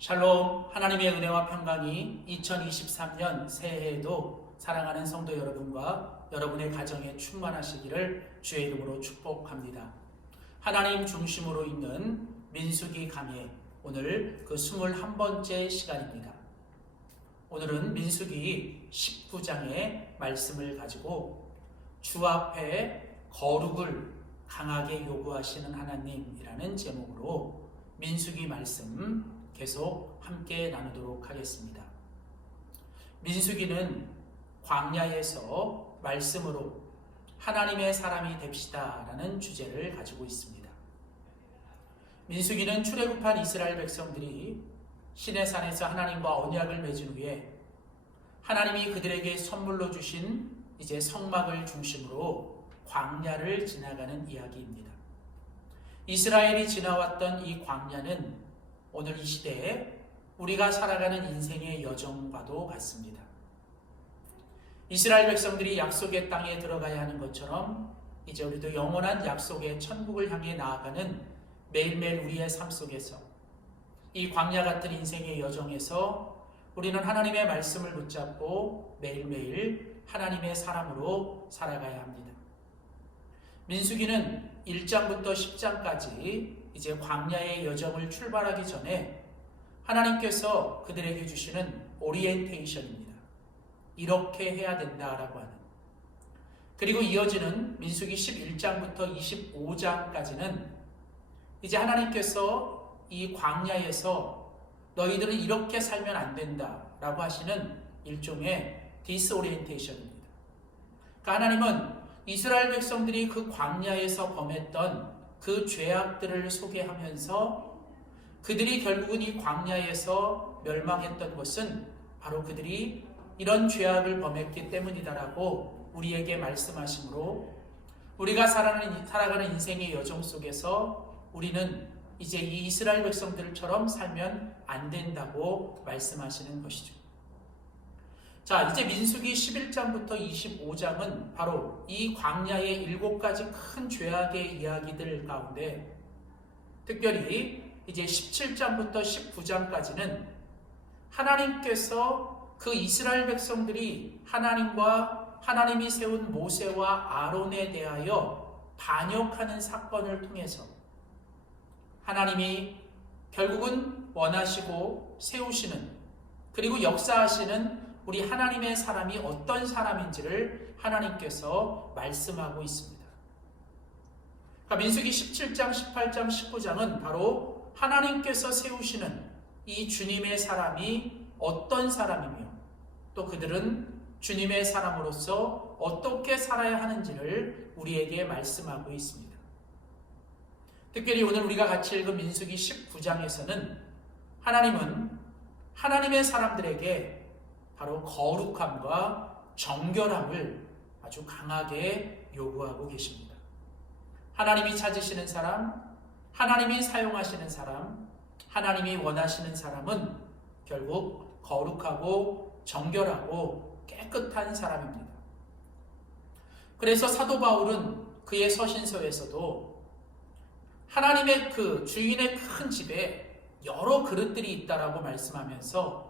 샬롬, 하나님의 은혜와 평강이 2023년 새해에도 사랑하는 성도 여러분과 여러분의 가정에 충만하시기를 주의 이름으로 축복합니다. 하나님 중심으로 있는 민수기 강해, 오늘 그 21번째 시간입니다. 오늘은 민수기 19장의 말씀을 가지고 주 앞에 거룩을 강하게 요구하시는 하나님이라는 제목으로 민수기 말씀 계속 함께 나누도록 하겠습니다. 민수기는 광야에서 말씀으로 하나님의 사람이 됩시다 라는 주제를 가지고 있습니다. 민수기는 출애굽한 이스라엘 백성들이 시내산에서 하나님과 언약을 맺은 후에 하나님이 그들에게 선물로 주신 이제 성막을 중심으로 광야를 지나가는 이야기입니다. 이스라엘이 지나왔던 이 광야는 오늘 이 시대에 우리가 살아가는 인생의 여정과도 같습니다. 이스라엘 백성들이 약속의 땅에 들어가야 하는 것처럼 이제 우리도 영원한 약속의 천국을 향해 나아가는 매일매일 우리의 삶 속에서 이 광야 같은 인생의 여정에서 우리는 하나님의 말씀을 붙잡고 매일매일 하나님의 사람으로 살아가야 합니다. 민수기는 1장부터 10장까지 이제 광야의 여정을 출발하기 전에 하나님께서 그들에게 주시는 오리엔테이션입니다. 이렇게 해야 된다라고 하는. 그리고 이어지는 민수기 11장부터 25장까지는 이제 하나님께서 이 광야에서 너희들은 이렇게 살면 안 된다라고 하시는 일종의 디스오리엔테이션입니다. 그러니까 하나님은 이스라엘 백성들이 그 광야에서 범했던 그 죄악들을 소개하면서 그들이 결국은 이 광야에서 멸망했던 것은 바로 그들이 이런 죄악을 범했기 때문이다라고 우리에게 말씀하시므로 우리가 살아가는 인생의 여정 속에서 우리는 이제 이 이스라엘 백성들처럼 살면 안 된다고 말씀하시는 것이죠. 자, 이제 민수기 11장부터 25장은 바로 이 광야의 7가지 큰 죄악의 이야기들 가운데 특별히 이제 17장부터 19장까지는 하나님께서 그 이스라엘 백성들이 하나님과 하나님이 세운 모세와 아론에 대하여 반역하는 사건을 통해서 하나님이 결국은 원하시고 세우시는 그리고 역사하시는 우리 하나님의 사람이 어떤 사람인지를 하나님께서 말씀하고 있습니다. 그러니까 민수기 17장, 18장, 19장은 바로 하나님께서 세우시는 이 주님의 사람이 어떤 사람이며 또 그들은 주님의 사람으로서 어떻게 살아야 하는지를 우리에게 말씀하고 있습니다. 특별히 오늘 우리가 같이 읽은 민수기 19장에서는 하나님은 하나님의 사람들에게 바로 거룩함과 정결함을 아주 강하게 요구하고 계십니다. 하나님이 찾으시는 사람, 하나님이 사용하시는 사람, 하나님이 원하시는 사람은 결국 거룩하고 정결하고 깨끗한 사람입니다. 그래서 사도 바울은 그의 서신서에서도 하나님의 그 주인의 큰 집에 여러 그릇들이 있다라고 말씀하면서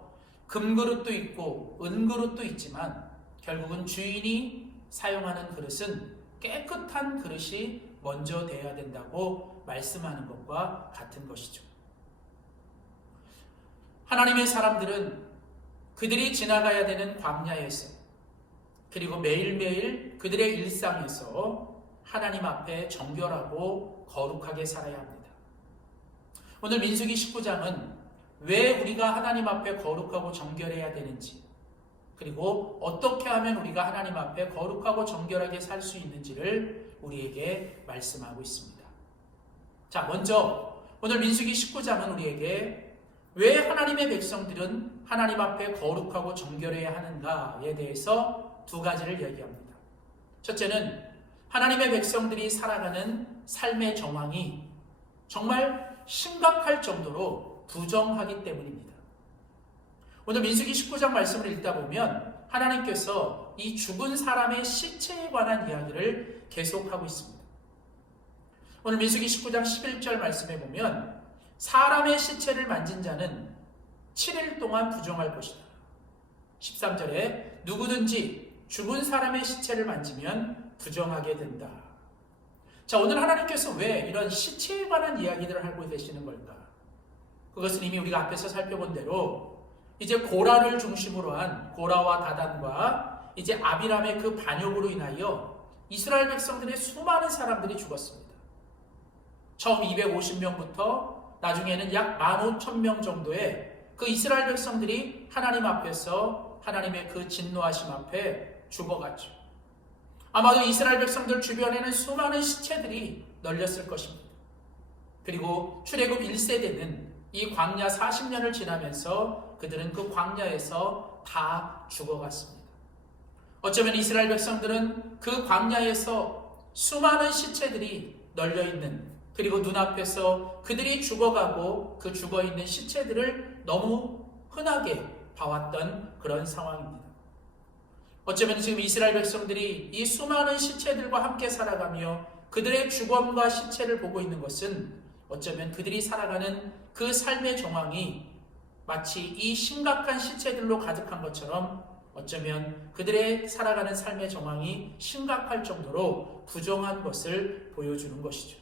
금그릇도 있고 은그릇도 있지만 결국은 주인이 사용하는 그릇은 깨끗한 그릇이 먼저 되어야 된다고 말씀하는 것과 같은 것이죠. 하나님의 사람들은 그들이 지나가야 되는 광야에서 그리고 매일매일 그들의 일상에서 하나님 앞에 정결하고 거룩하게 살아야 합니다. 오늘 민수기 19장은 왜 우리가 하나님 앞에 거룩하고 정결해야 되는지 그리고 어떻게 하면 우리가 하나님 앞에 거룩하고 정결하게 살 수 있는지를 우리에게 말씀하고 있습니다. 자, 먼저 오늘 민수기 19장은 우리에게 왜 하나님의 백성들은 하나님 앞에 거룩하고 정결해야 하는가에 대해서 두 가지를 얘기합니다. 첫째는 하나님의 백성들이 살아가는 삶의 정황이 정말 심각할 정도로 부정하기 때문입니다. 오늘 민수기 19장 말씀을 읽다 보면 하나님께서 이 죽은 사람의 시체에 관한 이야기를 계속하고 있습니다. 오늘 민수기 19장 11절 말씀에 보면 사람의 시체를 만진 자는 7일 동안 부정할 것이다. 13절에 누구든지 죽은 사람의 시체를 만지면 부정하게 된다. 자, 오늘 하나님께서 왜 이런 시체에 관한 이야기들을 하고 계시는 걸까? 그것은 이미 우리가 앞에서 살펴본 대로 이제 고라를 중심으로 한 고라와 다단과 이제 아비람의 그 반역으로 인하여 이스라엘 백성들의 수많은 사람들이 죽었습니다. 처음 250명부터 나중에는 약 15,000명 정도의 그 이스라엘 백성들이 하나님 앞에서 하나님의 그 진노하심 앞에 죽어갔죠. 아마도 이스라엘 백성들 주변에는 수많은 시체들이 널렸을 것입니다. 그리고 출애굽 1세대는 이 광야 40년을 지나면서 그들은 그 광야에서 다 죽어갔습니다. 어쩌면 이스라엘 백성들은 그 광야에서 수많은 시체들이 널려있는, 그리고 눈앞에서 그들이 죽어가고 그 죽어있는 시체들을 너무 흔하게 봐왔던 그런 상황입니다. 어쩌면 지금 이스라엘 백성들이 이 수많은 시체들과 함께 살아가며 그들의 죽음과 시체를 보고 있는 것은 어쩌면 그들이 살아가는 그 삶의 정황이 마치 이 심각한 시체들로 가득한 것처럼 어쩌면 그들의 살아가는 삶의 정황이 심각할 정도로 부정한 것을 보여주는 것이죠.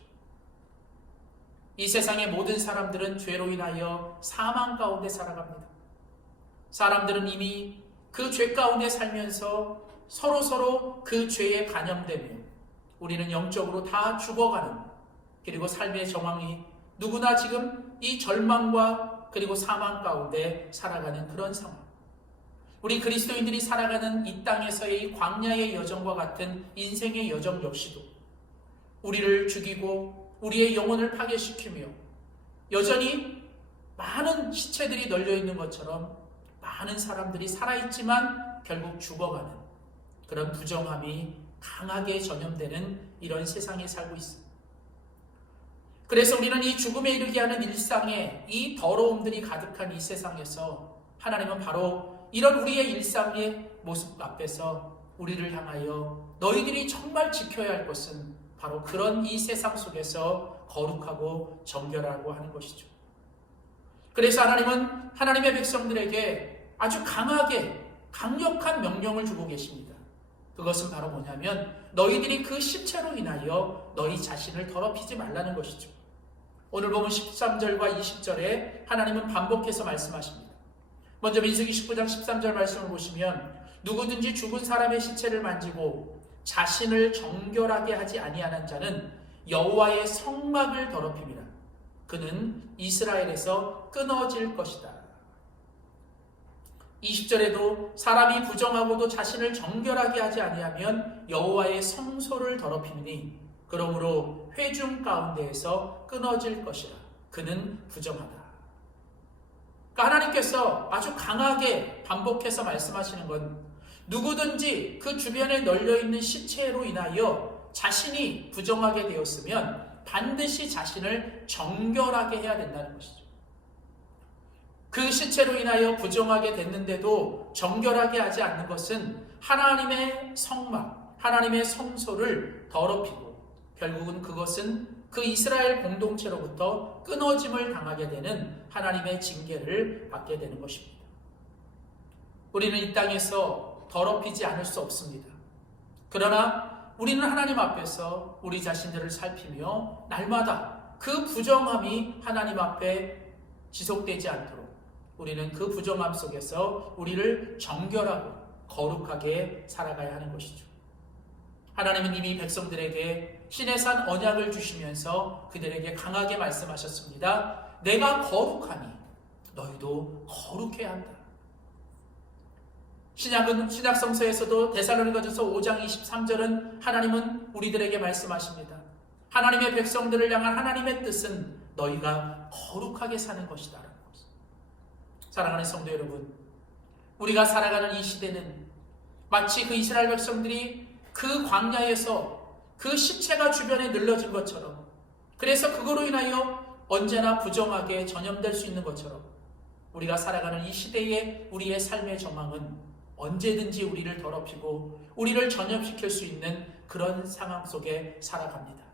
이 세상의 모든 사람들은 죄로 인하여 사망 가운데 살아갑니다. 사람들은 이미 그 죄 가운데 살면서 서로 그 죄에 간염되며 우리는 영적으로 다 죽어가는, 그리고 삶의 정황이 누구나 지금 이 절망과 그리고 사망 가운데 살아가는 그런 상황. 우리 그리스도인들이 살아가는 이 땅에서의 이 광야의 여정과 같은 인생의 여정 역시도 우리를 죽이고 우리의 영혼을 파괴시키며 여전히 많은 시체들이 널려있는 것처럼 많은 사람들이 살아있지만 결국 죽어가는 그런 부정함이 강하게 전염되는 이런 세상에 살고 있습니다. 그래서 우리는 이 죽음에 이르게 하는 일상에 이 더러움들이 가득한 이 세상에서 하나님은 바로 이런 우리의 일상의 모습 앞에서 우리를 향하여 너희들이 정말 지켜야 할 것은 바로 그런 이 세상 속에서 거룩하고 정결하고 하는 것이죠. 그래서 하나님은 하나님의 백성들에게 아주 강력한 명령을 주고 계십니다. 그것은 바로 뭐냐면 너희들이 그 시체로 인하여 너희 자신을 더럽히지 말라는 것이죠. 오늘 보면 13절과 20절에 하나님은 반복해서 말씀하십니다. 먼저 민수기 19장 13절 말씀을 보시면 누구든지 죽은 사람의 시체를 만지고 자신을 정결하게 하지 아니하는 자는 여호와의 성막을 더럽힙니다. 그는 이스라엘에서 끊어질 것이다. 20절에도 사람이 부정하고도 자신을 정결하게 하지 아니하면 여호와의 성소를 더럽히니 그러므로 회중 가운데에서 끊어질 것이라. 그는 부정하다. 그러니까 하나님께서 아주 강하게 반복해서 말씀하시는 건 누구든지 그 주변에 널려있는 시체로 인하여 자신이 부정하게 되었으면 반드시 자신을 정결하게 해야 된다는 것이죠. 그 시체로 인하여 부정하게 됐는데도 정결하게 하지 않는 것은 하나님의 성막, 하나님의 성소를 더럽히고 결국은 그것은 그 이스라엘 공동체로부터 끊어짐을 당하게 되는 하나님의 징계를 받게 되는 것입니다. 우리는 이 땅에서 더럽히지 않을 수 없습니다. 그러나 우리는 하나님 앞에서 우리 자신들을 살피며 날마다 그 부정함이 하나님 앞에 지속되지 않도록 우리는 그 부정함 속에서 우리를 정결하고 거룩하게 살아가야 하는 것이죠. 하나님은 이미 백성들에게 시내산 언약을 주시면서 그들에게 강하게 말씀하셨습니다. 내가 거룩하니 너희도 거룩해야 한다. 신약성서에서도 데살로니가전서 5장 23절은 하나님은 우리들에게 말씀하십니다. 하나님의 백성들을 향한 하나님의 뜻은 너희가 거룩하게 사는 것이다. 사랑하는 성도 여러분, 우리가 살아가는 이 시대는 마치 그 이스라엘 백성들이 그 광야에서 그 시체가 주변에 늘러진 것처럼, 그래서 그거로 인하여 언제나 부정하게 전염될 수 있는 것처럼 우리가 살아가는 이 시대의 우리의 삶의 정황은 언제든지 우리를 더럽히고 우리를 전염시킬 수 있는 그런 상황 속에 살아갑니다.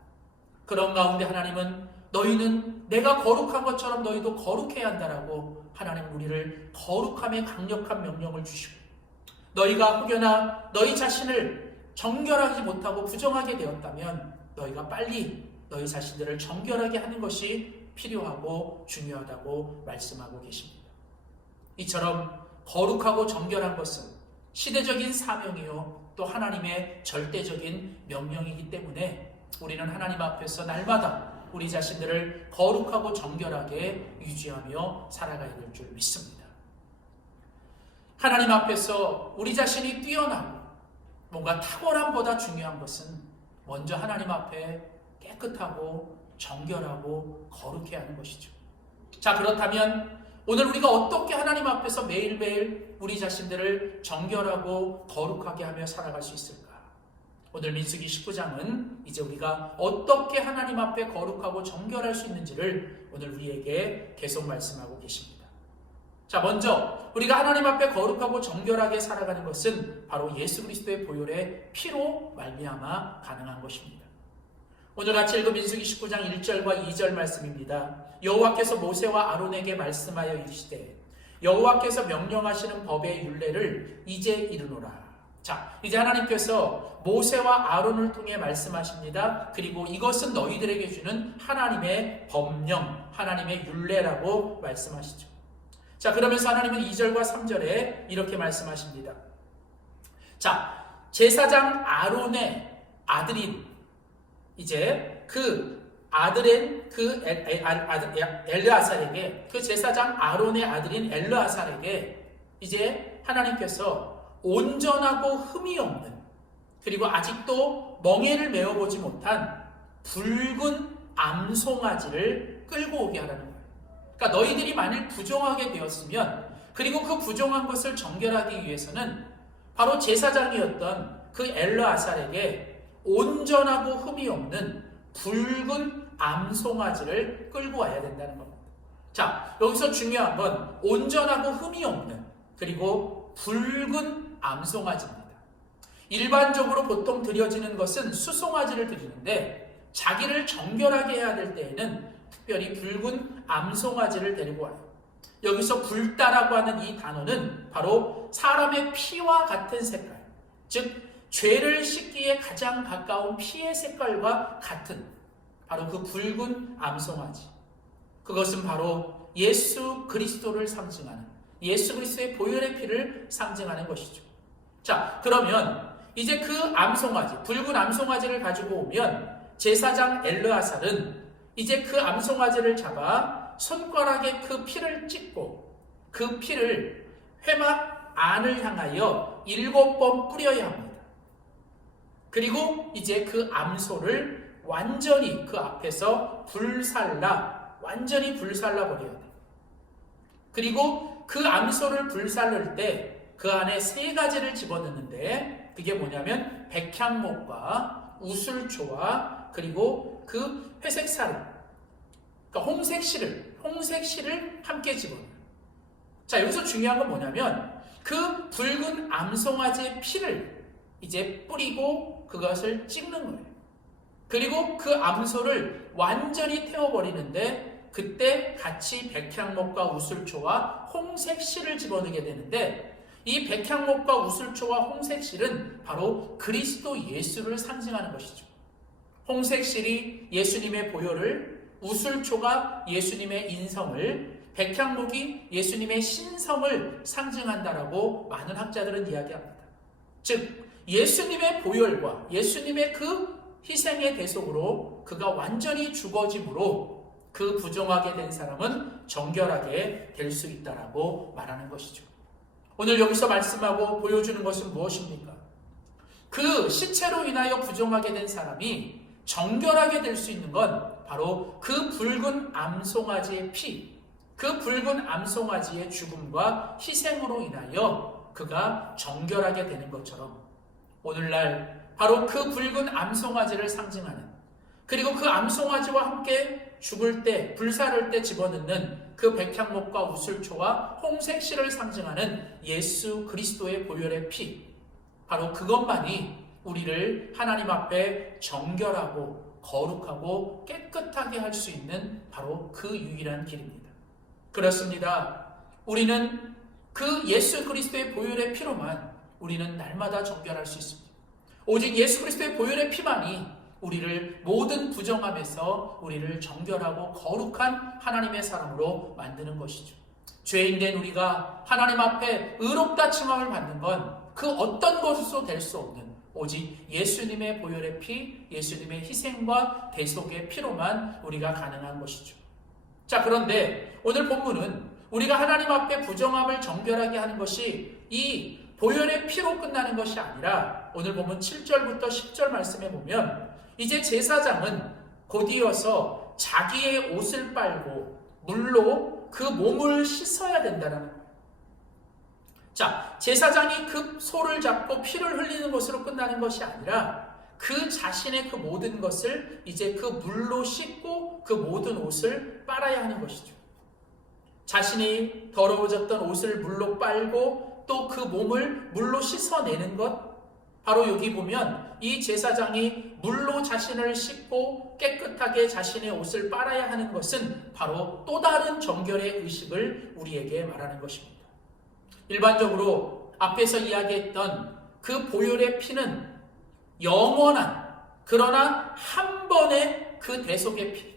그런 가운데 하나님은 너희는 내가 거룩한 것처럼 너희도 거룩해야 한다라고 하나님 우리를 거룩함의 강력한 명령을 주시고, 너희가 혹여나 너희 자신을 정결하지 못하고 부정하게 되었다면 너희가 빨리 너희 자신들을 정결하게 하는 것이 필요하고 중요하다고 말씀하고 계십니다. 이처럼 거룩하고 정결한 것은 시대적인 사명이요 또 하나님의 절대적인 명령이기 때문에 우리는 하나님 앞에서 날마다 우리 자신들을 거룩하고 정결하게 유지하며 살아가야 될 줄 믿습니다. 하나님 앞에서 우리 자신이 뛰어나고 뭔가 탁월함보다 중요한 것은 먼저 하나님 앞에 깨끗하고 정결하고 거룩해야 하는 것이죠. 자, 그렇다면 오늘 우리가 어떻게 하나님 앞에서 매일매일 우리 자신들을 정결하고 거룩하게 하며 살아갈 수 있을까? 오늘 민수기 19장은 이제 우리가 어떻게 하나님 앞에 거룩하고 정결할 수 있는지를 오늘 우리에게 계속 말씀하고 계십니다. 자, 먼저 우리가 하나님 앞에 거룩하고 정결하게 살아가는 것은 바로 예수 그리스도의 보혈의 피로 말미암아 가능한 것입니다. 오늘 같이 읽은 민수기 19장 1절과 2절 말씀입니다. 여호와께서 모세와 아론에게 말씀하여 이르시되 여호와께서 명령하시는 법의 율례를 이제 이르노라. 자, 이제 하나님께서 모세와 아론을 통해 말씀하십니다. 그리고 이것은 너희들에게 주는 하나님의 법령, 하나님의 율례라고 말씀하시죠. 자, 그러면서 하나님은 2절과 3절에 이렇게 말씀하십니다. 자, 제사장 아론의 아들인 이제 그 아들인 엘르아살에게, 그 제사장 아론의 아들인 엘르아살에게 이제 하나님께서 온전하고 흠이 없는, 그리고 아직도 멍에를 메어보지 못한 붉은 암송아지를 끌고 오게 하라는 거예요. 그러니까 너희들이 만일 부정하게 되었으면, 그리고 그 부정한 것을 정결하기 위해서는 바로 제사장이었던 그 엘르아살에게 온전하고 흠이 없는 붉은 암송아지를 끌고 와야 된다는 겁니다. 자, 여기서 중요한 건 온전하고 흠이 없는, 그리고 붉은 암송아지입니다. 일반적으로 보통 드려지는 것은 수송아지를 드리는데, 자기를 정결하게 해야 될 때에는 특별히 붉은 암송아지를 데리고 와요. 여기서 붉다라고 하는 이 단어는 바로 사람의 피와 같은 색깔, 즉 죄를 씻기에 가장 가까운 피의 색깔과 같은 바로 그 붉은 암송아지, 그것은 바로 예수 그리스도를 상징하는, 예수 그리스도의 보혈의 피를 상징하는 것이죠. 자, 그러면 이제 그 암송아지, 붉은 암송아지를 가지고 오면 제사장 엘르아살은 이제 그 암송아지를 잡아 손가락에 그 피를 찍고 그 피를 회막 안을 향하여 7번 뿌려야 합니다. 그리고 이제 그 암소를 완전히 그 앞에서 완전히 불살라 버려야 돼. 그리고 그 암소를 불살를 때 그 안에 3가지를 집어넣는데, 그게 뭐냐면 백향목과 우술초와 그리고 그 회색 사르, 그러니까 홍색실을 함께 집어넣어요. 자, 여기서 중요한 건 뭐냐면 그 붉은 암송아지의 피를 이제 뿌리고 그것을 찍는 거예요. 그리고 그 암소를 완전히 태워버리는데, 그때 같이 백향목과 우술초와 홍색실을 집어넣게 되는데, 이 백향목과 우술초와 홍색실은 바로 그리스도 예수를 상징하는 것이죠. 홍색실이 예수님의 보혈을, 우술초가 예수님의 인성을, 백향목이 예수님의 신성을 상징한다라고 많은 학자들은 이야기합니다. 즉 예수님의 보혈과 예수님의 그 희생의 대속으로 그가 완전히 죽어짐으로 그 부정하게 된 사람은 정결하게 될 수 있다라고 말하는 것이죠. 오늘 여기서 말씀하고 보여주는 것은 무엇입니까? 그 시체로 인하여 부정하게 된 사람이 정결하게 될 수 있는 건 바로 그 붉은 암송아지의 피, 그 붉은 암송아지의 죽음과 희생으로 인하여 그가 정결하게 되는 것처럼, 오늘날 바로 그 붉은 암송아지를 상징하는, 그리고 그 암송아지와 함께 죽을 때, 불사를 때 집어넣는 그 백향목과 우술초와 홍색실을 상징하는 예수 그리스도의 보혈의 피, 바로 그것만이 우리를 하나님 앞에 정결하고 거룩하고 깨끗하게 할 수 있는 바로 그 유일한 길입니다. 그렇습니다. 우리는 그 예수 그리스도의 보혈의 피로만 우리는 날마다 정결할 수 있습니다. 오직 예수 그리스도의 보혈의 피만이 우리를 모든 부정함에서 우리를 정결하고 거룩한 하나님의 사람으로 만드는 것이죠. 죄인된 우리가 하나님 앞에 의롭다 칭함을 받는 건 그 어떤 것으로 될 수 없는 오직 예수님의 보혈의 피, 예수님의 희생과 대속의 피로만 우리가 가능한 것이죠. 자, 그런데 오늘 본문은 우리가 하나님 앞에 부정함을 정결하게 하는 것이 이 보혈의 피로 끝나는 것이 아니라 오늘 본문 7절부터 10절 말씀에 보면 이제 제사장은 곧이어서 자기의 옷을 빨고 물로 그 몸을 씻어야 된다는 거예요. 자, 제사장이 그 소를 잡고 피를 흘리는 것으로 끝나는 것이 아니라 그 자신의 그 모든 것을 이제 그 물로 씻고 그 모든 옷을 빨아야 하는 것이죠. 자신이 더러워졌던 옷을 물로 빨고 또 그 몸을 물로 씻어내는 것, 바로 여기 보면 이 제사장이 물로 자신을 씻고 깨끗하게 자신의 옷을 빨아야 하는 것은 바로 또 다른 정결의 의식을 우리에게 말하는 것입니다. 일반적으로 앞에서 이야기했던 그 보혈의 피는 영원한, 그러나 한 번의 그 대속의 피,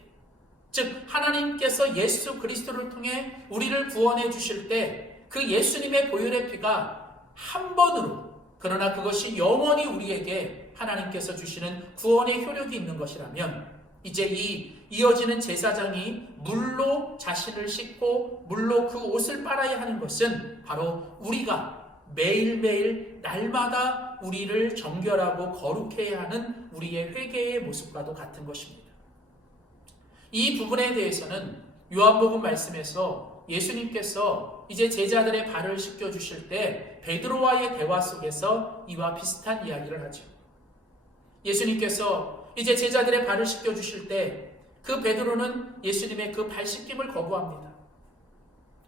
즉 하나님께서 예수 그리스도를 통해 우리를 구원해 주실 때 그 예수님의 보혈의 피가 한 번으로, 그러나 그것이 영원히 우리에게 하나님께서 주시는 구원의 효력이 있는 것이라면 이제 이 이어지는 제사장이 물로 자신을 씻고 물로 그 옷을 빨아야 하는 것은 바로 우리가 매일매일 날마다 우리를 정결하고 거룩해야 하는 우리의 회개의 모습과도 같은 것입니다. 이 부분에 대해서는 요한복음 말씀에서 예수님께서 이제 제자들의 발을 씻겨주실 때 베드로와의 대화 속에서 이와 비슷한 이야기를 하죠. 예수님께서 이제 제자들의 발을 씻겨주실 때 그 베드로는 예수님의 그 발 씻김을 거부합니다.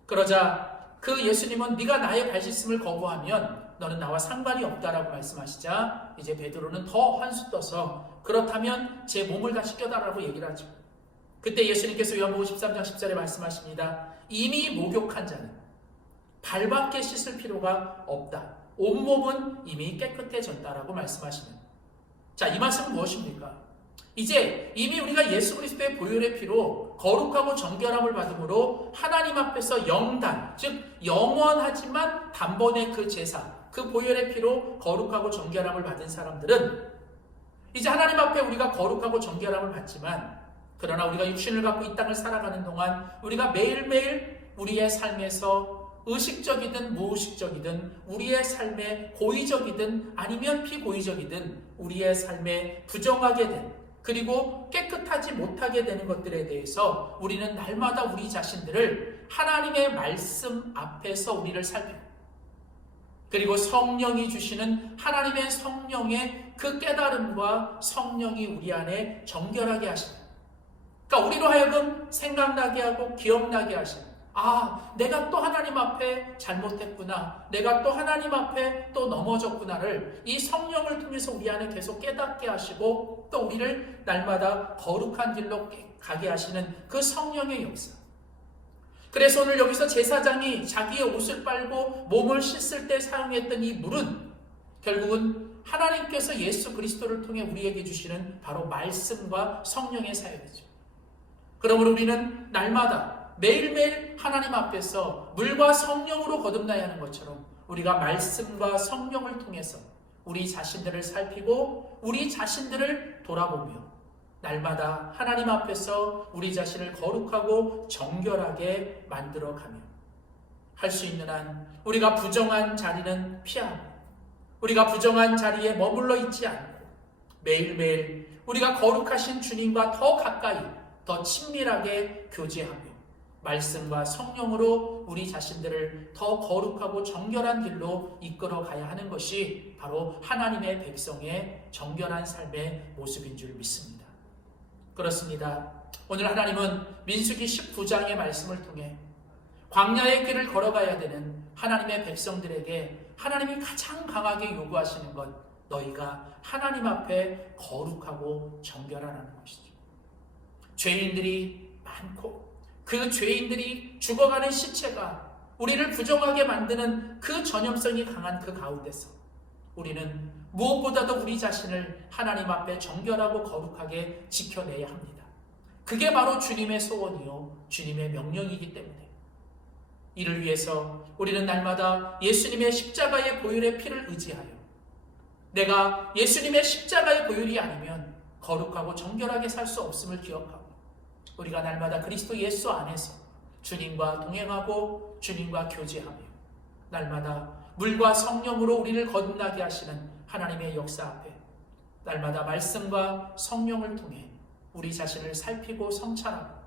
그러자 그 예수님은 네가 나의 발 씻음을 거부하면 너는 나와 상관이 없다라고 말씀하시자 이제 베드로는 더 한수 떠서 그렇다면 제 몸을 다 씻겨달라고 얘기를 하죠. 그때 예수님께서 요한복음 13장 10절에 말씀하십니다. 이미 목욕한 자는 발밖에 씻을 필요가 없다. 온몸은 이미 깨끗해졌다라고 말씀하시는. 자, 이 말씀은 무엇입니까? 이제 이미 우리가 예수 그리스도의 보혈의 피로 거룩하고 정결함을 받음으로 하나님 앞에서 영단, 즉 영원하지만 단번의 그 제사, 그 보혈의 피로 거룩하고 정결함을 받은 사람들은 이제 하나님 앞에 우리가 거룩하고 정결함을 받지만 그러나 우리가 육신을 갖고 이 땅을 살아가는 동안 우리가 매일매일 우리의 삶에서 의식적이든 무의식적이든 우리의 삶에 고의적이든 아니면 피고의적이든 우리의 삶에 부정하게 된 그리고 깨끗하지 못하게 되는 것들에 대해서 우리는 날마다 우리 자신들을 하나님의 말씀 앞에서 우리를 살피고 그리고 성령이 주시는 하나님의 성령의 그 깨달음과 성령이 우리 안에 정결하게 하십니다. 그러니까 우리로 하여금 생각나게 하고 기억나게 하십니다. 아, 내가 또 하나님 앞에 잘못했구나. 내가 또 하나님 앞에 또 넘어졌구나를 이 성령을 통해서 우리 안에 계속 깨닫게 하시고 또 우리를 날마다 거룩한 길로 가게 하시는 그 성령의 역사. 그래서 오늘 여기서 제사장이 자기의 옷을 빨고 몸을 씻을 때 사용했던 이 물은 결국은 하나님께서 예수 그리스도를 통해 우리에게 주시는 바로 말씀과 성령의 사역이죠. 그러므로 우리는 날마다 매일매일 하나님 앞에서 물과 성령으로 거듭나야 하는 것처럼 우리가 말씀과 성령을 통해서 우리 자신들을 살피고 우리 자신들을 돌아보며 날마다 하나님 앞에서 우리 자신을 거룩하고 정결하게 만들어가며 할 수 있는 한 우리가 부정한 자리는 피하고 우리가 부정한 자리에 머물러 있지 않고 매일매일 우리가 거룩하신 주님과 더 가까이 더 친밀하게 교제하며 말씀과 성령으로 우리 자신들을 더 거룩하고 정결한 길로 이끌어 가야 하는 것이 바로 하나님의 백성의 정결한 삶의 모습인 줄 믿습니다. 그렇습니다. 오늘 하나님은 민수기 19장의 말씀을 통해 광야의 길을 걸어가야 되는 하나님의 백성들에게 하나님이 가장 강하게 요구하시는 것 너희가 하나님 앞에 거룩하고 정결하라는 것이죠. 죄인들이 많고 그 죄인들이 죽어가는 시체가 우리를 부정하게 만드는 그 전염성이 강한 그 가운데서 우리는 무엇보다도 우리 자신을 하나님 앞에 정결하고 거룩하게 지켜내야 합니다. 그게 바로 주님의 소원이요 주님의 명령이기 때문에 이를 위해서 우리는 날마다 예수님의 십자가의 보혈의 피를 의지하여 내가 예수님의 십자가의 보혈이 아니면 거룩하고 정결하게 살 수 없음을 기억하고 우리가 날마다 그리스도 예수 안에서 주님과 동행하고 주님과 교제하며 날마다 물과 성령으로 우리를 거듭나게 하시는 하나님의 역사 앞에 날마다 말씀과 성령을 통해 우리 자신을 살피고 성찰하고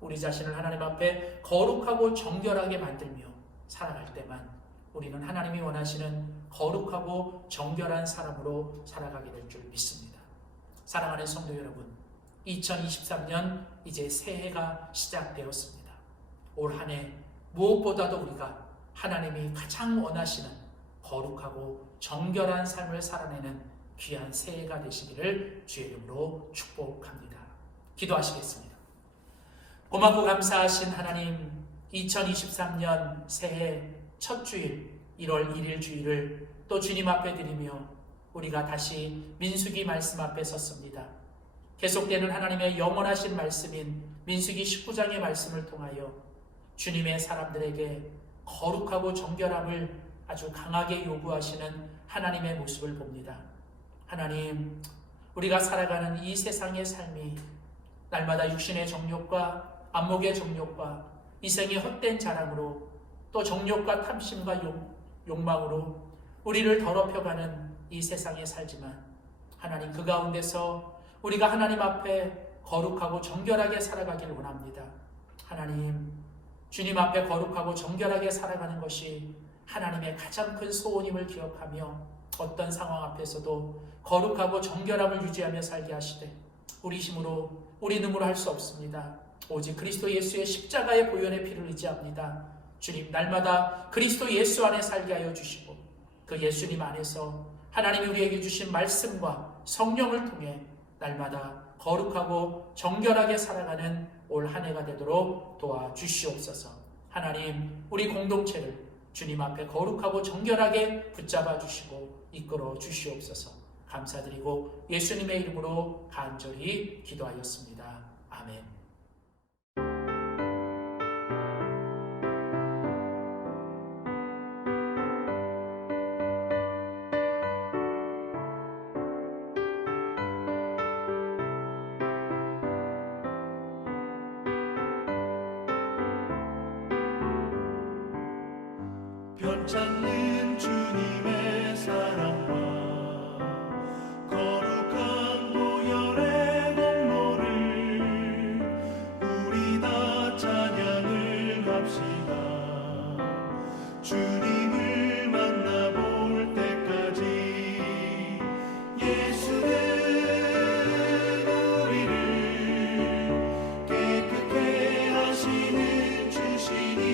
우리 자신을 하나님 앞에 거룩하고 정결하게 만들며 살아갈 때만 우리는 하나님이 원하시는 거룩하고 정결한 사람으로 살아가게 될 줄 믿습니다. 사랑하는 성도 여러분, 2023년 이제 새해가 시작되었습니다. 올 한 해 무엇보다도 우리가 하나님이 가장 원하시는 거룩하고 정결한 삶을 살아내는 귀한 새해가 되시기를 주의 이름으로 축복합니다. 기도하시겠습니다. 고맙고 감사하신 하나님, 2023년 새해 첫 주일 1월 1일 주일을 또 주님 앞에 드리며 우리가 다시 민수기 말씀 앞에 섰습니다. 계속되는 하나님의 영원하신 말씀인 민수기 19장의 말씀을 통하여 주님의 사람들에게 거룩하고 정결함을 아주 강하게 요구하시는 하나님의 모습을 봅니다. 하나님, 우리가 살아가는 이 세상의 삶이 날마다 육신의 정욕과 안목의 정욕과 이생의 헛된 자랑으로 또 정욕과 탐심과 욕망으로 우리를 더럽혀가는 이 세상에 살지만 하나님 그 가운데서 우리가 하나님 앞에 거룩하고 정결하게 살아가길 원합니다. 하나님, 주님 앞에 거룩하고 정결하게 살아가는 것이 하나님의 가장 큰 소원임을 기억하며 어떤 상황 앞에서도 거룩하고 정결함을 유지하며 살게 하시되 우리 힘으로 우리 능으로 할 수 없습니다. 오직 그리스도 예수의 십자가의 보혈의 피를 의지합니다. 주님, 날마다 그리스도 예수 안에 살게 하여 주시고 그 예수님 안에서 하나님이 우리에게 주신 말씀과 성령을 통해 날마다 거룩하고 정결하게 살아가는 올 한 해가 되도록 도와주시옵소서. 하나님, 우리 공동체를 주님 앞에 거룩하고 정결하게 붙잡아 주시고 이끌어 주시옵소서. 감사드리고 예수님의 이름으로 간절히 기도하였습니다. 아멘. 변찮는 주님의 사랑과 거룩한 보혈의 공로를 우리 다 찬양을 합시다. 주님을 만나볼 때까지 예수는 우리를 깨끗게 하시는 주시니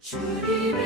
주님의